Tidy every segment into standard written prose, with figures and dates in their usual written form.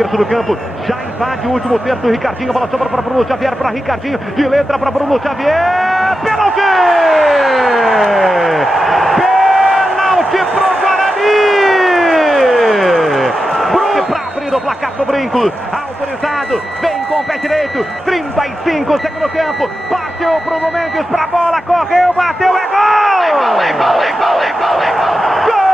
terço do campo. Já invade o último terço. Ricardinho, bola sobra para Bruno Xavier, para Ricardinho. De letra para Bruno Xavier. Pênalti! Pênalti pro Guarani! Bruno para abrir o placar do Brinco. Autorizado. Vem com o pé direito. 35 segundo tempo. Bateu Bruno Mendes para a bola. Correu, bateu, é gol! É gol, é gol, é gol, é gol, é gol! Gol!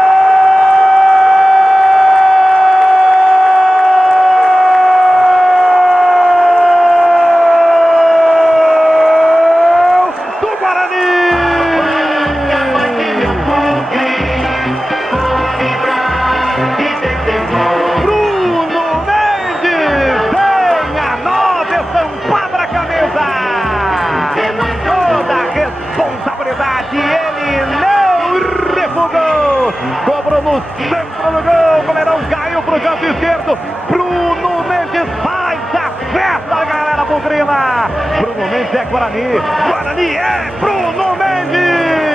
Cobrou no centro do gol, o goleirão caiu pro canto esquerdo. Bruno Mendes faz a festa, galera bugrina. Bruno Mendes é Guarani, Guarani é Bruno Mendes.